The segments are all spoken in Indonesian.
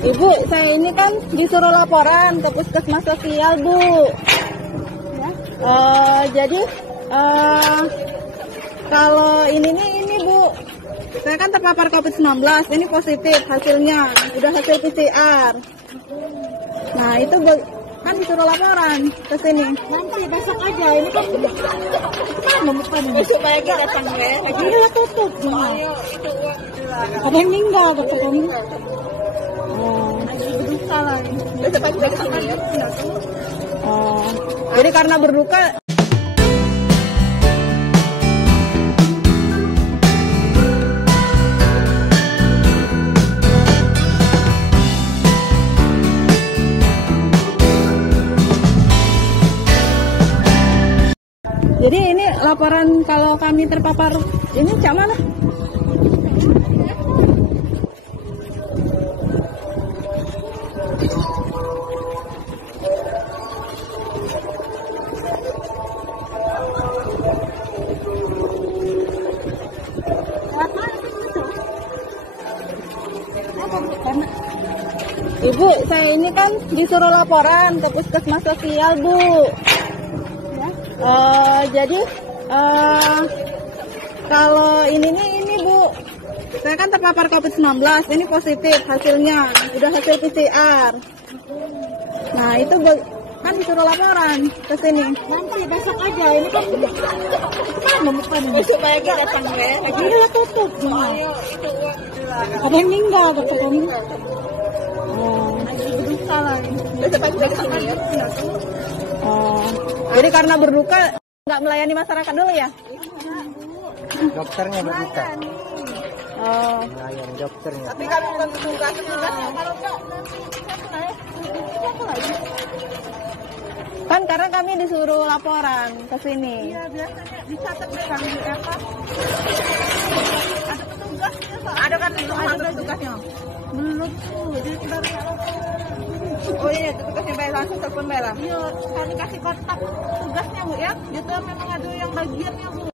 Ibu, saya ini kan disuruh laporan ke puskesmas sosial, Bu. Jadi kalau ini Bu, saya kan terpapar COVID-19, ini positif hasilnya, udah hasil PCR. Nah itu kan disuruh laporan ke sini. Nanti besok aja, ini kan bukan besok lagi datang ya. Iya tutup. Ada yang meninggal dokter kami. Salah. Jadi karena berduka. Jadi ini laporan kalau kami terpapar ini cak mana? Ibu, saya ini kan disuruh laporan ke puskesmas sosial, Bu. Jadi kalau ini Bu, saya kan terpapar COVID-19, ini positif hasilnya, udah hasil PCR. Nah itu kan disuruh laporan ke sini. Nanti besok aja, ini kan bukan besok lagi datang ya. Iya tutup. Ada yang meninggal dokter kami. Salah. Jadi karena berduka nggak melayani masyarakat dulu ya? Dokternya berduka. Melayani dokternya. Tapi kami bukan petugas. Kan karena kami disuruh laporan ke sini. Iya biasanya dicatat deh kami di apa? Ada petugasnya. Ada kan ada petugasnya? Belum tuh, jadi baru. Oh iya, tugasnya bayar langsung telepon bayar. Iya, kami kasih kontak tugasnya Bu ya. Itu memang ada yang bagiannya Bu.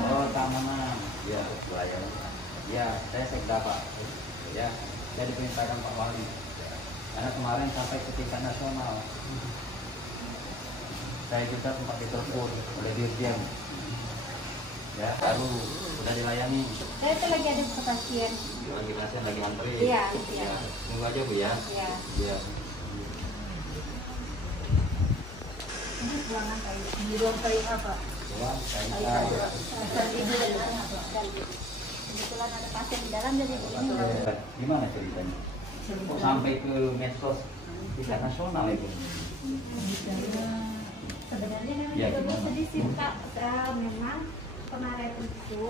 Oh, keamanan. Ya, pelayan. Ya, saya sekda Pak. Ya, saya diperintahkan Pak Wali. Karena kemarin sampai ke tingkat nasional. Saya juga sempat ditelepon oleh Dirjen. Ya, baru sudah dilayani. Saya itu lagi ada pasien. Lagi pasien lagi antri. Iya. Ya, tunggu aja Bu ya. Iya. Iya. Ini ruangan kayu. Di ruang kayu apa? Ruang kayu. kebetulan ada pasien di dalam jadi begini. Gimana ceritanya? Kok sampai ke medsos tingkat nasional itu? Sebenarnya memang Ya, juga gimana? sedih sih Kak. Memang kemarin itu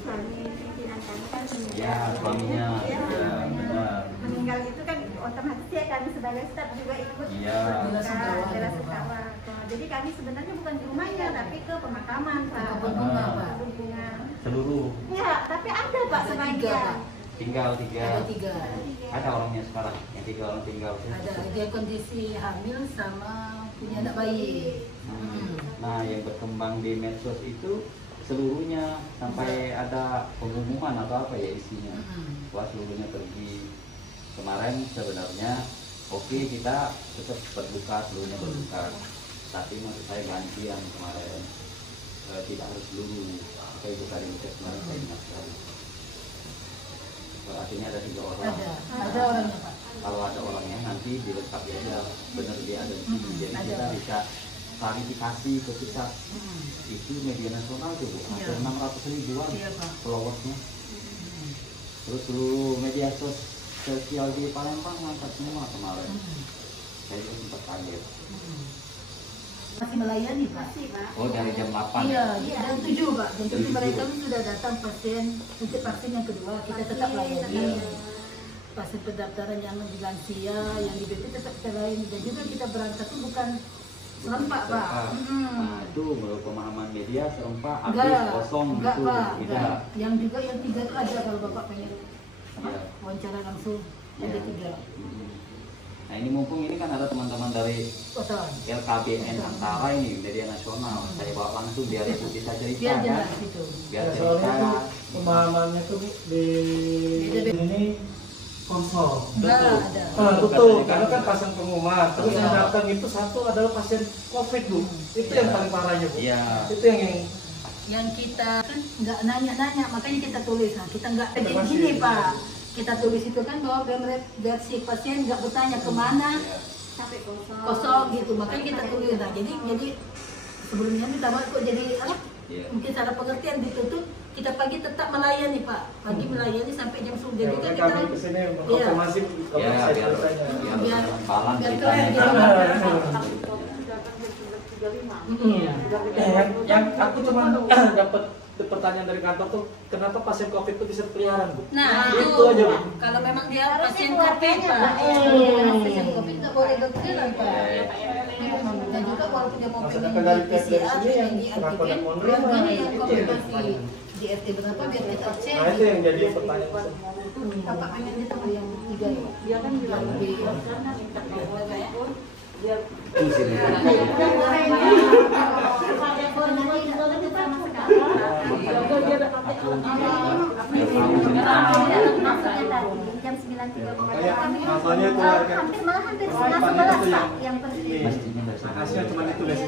suami pimpinan kami kan meninggal. Ya, suaminya. Ya, Ya, benar. meninggal itu kan otomatis ya kami sebagai staf juga ikut Iya. bela sungkawa. Jadi kami sebenarnya bukan di rumahnya tapi ke pemakaman Pak. Kebun bunga, Pak. Kebun bunga. Seluruh Ya, tapi ada Pak sebagian. tinggal 3. Ada 3. Ada orangnya sekarang yang 3 orang tinggal. Ada dia kondisi hamil sama punya anak bayi. Nah, yang berkembang di medsos itu seluruhnya sampai ada pengumuman atau apa ya isinya. Wah, seluruhnya pergi. Kemarin sebenarnya oke, kita tetap berbuka, seluruhnya berbuka. Tapi maksud saya ganti yang kemarin tidak harus dulu. Saya itu tadi kemarin saya ingat sekali. Artinya ada 3 orang. Ada orangnya Pak. Kalau ada orangnya nanti dilengkapi aja benar dia ada di sini. Jadi kita bisa klarifikasi ke kita. Itu media nasional tuh, Bu. Hampir 600 ribuan Iya, Pak. followersnya. Terus seluruh media sosial di Palembang ngangkat semua kemarin. Saya juga sempat kaget. Masih melayani Pak. Masih Pak. Oh, dari jam 8. Iya, jam 7 Pak. Jam 7 mereka sudah datang pasien untuk vaksin yang kedua. Kita tetap layani. Pasien pendaftaran yang di lansia, yang di BP tetap kita layani. Dan juga kita berangkat itu bukan serempak Pak. Nah, itu menurut pemahaman media serempak habis Enggak, kosong enggak gitu. Pak. Tidak. Enggak. Yang juga yang 3 itu ada kalau Bapak pengen Iya. wawancara langsung. Ada 3. Nah, ini mumpung ini kan ada teman-teman dari Kota. LKBN Antara ini media nasional. Saya bawa langsung biar ibu bisa cerita Biar kan. jelas gitu. Biar Ya, soalnya cerita. tuh pemahamannya tuh di ini kosong. Enggak ada. Betul, karena kan pasang pengumuman. Terus Iya. yang datang itu satu adalah pasien COVID Bu. Itu yang paling parahnya Bu. Iya. Itu Yang kita kan nggak nanya-nanya, makanya kita tulis. Nah, kita nggak Kita jadi masih- gini Pak. Kita tulis itu kan bahwa biar si pasien nggak bertanya kemana, Sampai kosong. kosong gitu. Makanya kita tulis. Nah, jadi sebelumnya kita mau kok jadi Iya. mungkin cara pengertian ditutup. Kita pagi tetap melayani Pak. Pagi melayani sampai jam 10. Jadi kan kita kami kesini Iya. mengkonfirmasi Ya, biar biar balan biar ceritanya. keren gitu. yang aku cuma dapat pertanyaan dari kantor tuh, kenapa pasien COVID itu bisa keliaran Bu? Nah, Itu aja Bu. kalau memang dia Harusnya pasien keluarganya, COVID, Pak. Pak. Pasien COVID nggak boleh berkeliaran, Pak. Dan juga walaupun dia mau Maksudnya pengen dari di pihak PCR, sini yang di pengakuan antigen, menerima, keluarganya yang itu yang konfirmasi di RT berapa biar kita cek. Nah itu yang jadi pertanyaan. Bapak pengen itu yang 3 ya? Dia kan bilang di Itu sih. Jam 9.30 Makanya itu harga. hampir setengah 11 Pak yang pergi. Mestinya dari sana. Hasilnya cuma ditulis.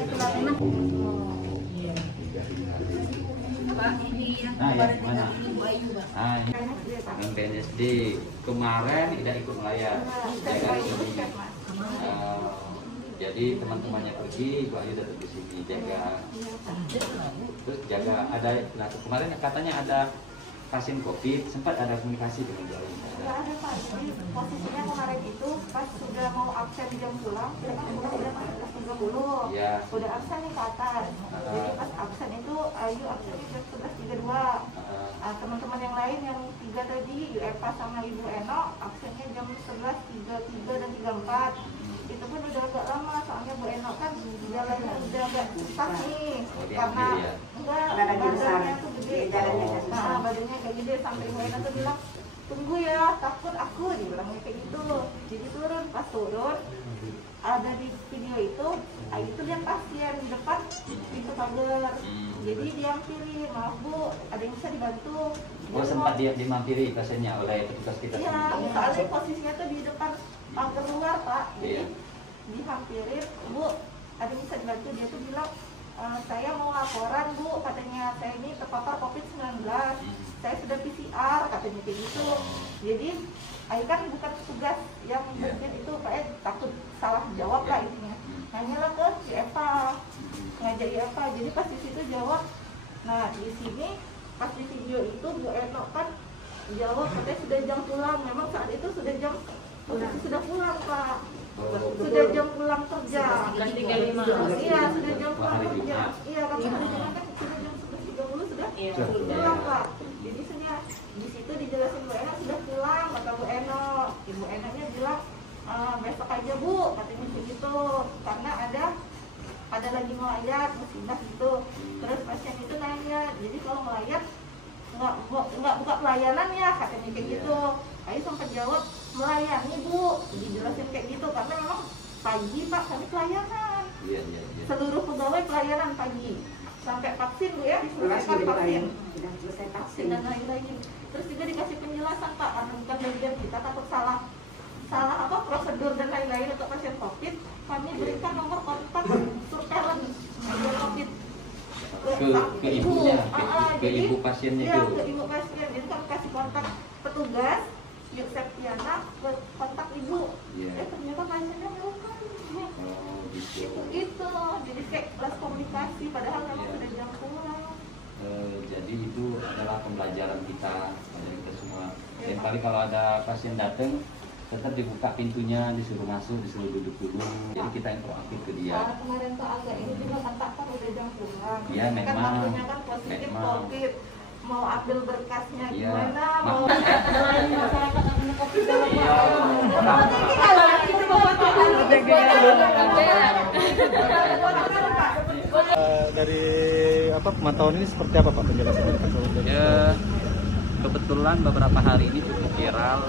Pak, ini yang Nah, ya, kemarin mana? Ibu Ayu, Pak. Ah, ini yang BNSD kemarin tidak ikut melayar. Saya kan di sini. Jadi teman-temannya pergi, Ibu Ayu tetap di sini jaga. Terus jaga ada. Nah, kemarin katanya ada pasien COVID, sempat ada komunikasi dengan Ibu Ayu. Nggak ada Pak, jadi posisinya kemarin itu pas sudah mau absen jam pulang, kita kan pulang udah 11.30. Iya. Udah absen nih ke atas. Jadi pas absen itu Ayu absen jam 11.32. Teman-teman yang lain yang 3 tadi, Eva sama Ibu Eno absennya jam 11.33 dan 34. Itu pun udah agak lama, soalnya Bu Eno kan jalannya udah agak susah nih. Oh, dia Karena sendiri ya? enggak, badannya tuh gede. Nah, badannya kayak gede sampai Ibu Eno tuh bilang, tunggu ya, takut aku, dia bilang kayak gitu. Jadi turun, pas turun ada di video itu, Ayu itu lihat pasien di depan pintu pagar. Jadi dia pilih, maaf Bu, ada yang bisa dibantu. Oh, sempat dia dimampiri pasiennya oleh petugas kita Iya, sendiri. soalnya posisinya tuh di depan pagar luar Pak. Jadi Iya. dihampirin, Bu, ada yang bisa dibantu. Dia tuh bilang, saya mau laporan Bu, katanya saya ini terpapar COVID-19. Saya sudah PCR, katanya kayak gitu. Jadi Ayu kan bukan petugas yang bagian itu, kayak takut salah jawab lah intinya. Nanyalah ke si Eva, ngajak Eva. Jadi pas di situ jawab. Nah di sini pas di video itu Bu Eno kan jawab katanya sudah jam pulang. Memang saat itu sudah jam sudah pulang Pak. Sudah jam pulang kerja. Iya, sudah jam pulang kerja. Iya, kami kan sudah jam 11.30 sudah pulang Pak. Jadi sudah di situ dijelasin Bu Eno sudah pulang, kata Bu Eno. Ibu Eno-nya bilang besok aja Bu, katanya begitu. Karena ada lagi melayat musibah gitu. Terus pasien itu nanya, jadi kalau melayat nggak buka pelayanan ya, katanya kayak gitu. Ayo sempat jawab melayani Bu, dijelasin kayak gitu karena memang pagi Pak kami pelayanan. Seluruh pegawai pelayanan pagi sampai vaksin Bu ya, selesai vaksin dan lain-lain. Terus juga dikasih penjelasan Pak, karena bukan bagian kita takut salah apa prosedur dan lain-lain untuk pasien COVID, kami berikan nomor kontak surveillance pasien COVID ke ibunya, ke ibu pasiennya ya, itu. ke ibu pasien. Jadi kami kasih kontak petugas Yuk Septiana ke kontak ibu. Ternyata pasiennya welcome. Itu jadi kayak kelas komunikasi padahal memang sudah jam pulang. Jadi itu adalah pembelajaran kita dari kita semua. Dan kali kalau ada pasien datang tetap dibuka pintunya, disuruh masuk, disuruh duduk dulu. Jadi kita yang proaktif ke dia. Kemarin tuh agak ini juga kan udah jam pulang. Iya memang. Kan waktunya kan positif COVID. Mau ambil berkasnya gimana? Mau masyarakat yang punya COVID dalam Dari apa pemantauan ini seperti apa Pak penjelasan dari kantor? Ya, kebetulan beberapa hari ini cukup viral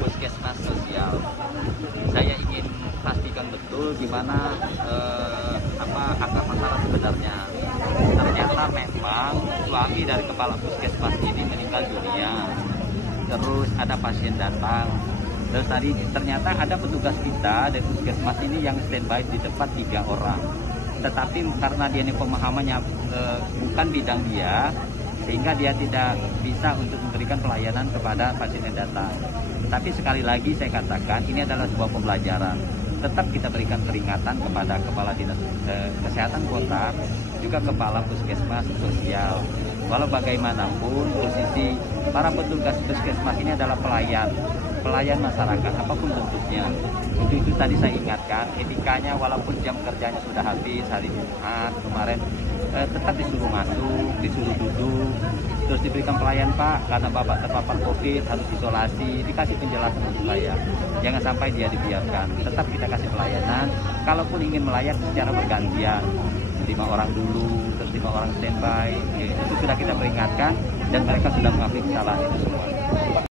puskesmas sosial. Saya ingin pastikan betul gimana akar masalah sebenarnya. Ternyata memang suami dari kepala puskesmas ini meninggal dunia. Terus ada pasien datang. Terus tadi ternyata ada petugas kita dari puskesmas ini yang standby di tempat 3 orang. Tetapi karena dia ini pemahamannya bukan bidang dia, sehingga dia tidak bisa untuk memberikan pelayanan kepada pasien yang datang. Tetapi sekali lagi saya katakan ini adalah sebuah pembelajaran. Tetap kita berikan peringatan kepada kepala dinas kesehatan kota, juga kepala puskesmas sosial. Walau bagaimanapun posisi para petugas puskesmas ini adalah pelayan masyarakat apapun bentuknya. Untuk itu tadi saya ingatkan etikanya, walaupun jam kerjanya sudah habis hari Jumat kemarin, tetap disuruh masuk, disuruh duduk, terus diberikan pelayan Pak, karena Bapak terpapar COVID harus isolasi, dikasih penjelasan untuk saya. Jangan sampai dia dibiarkan, tetap kita kasih pelayanan. Kalaupun ingin melayat secara bergantian, 5 orang dulu, terus 5 orang standby, itu sudah kita peringatkan dan mereka sudah mengakui kesalahan itu semua.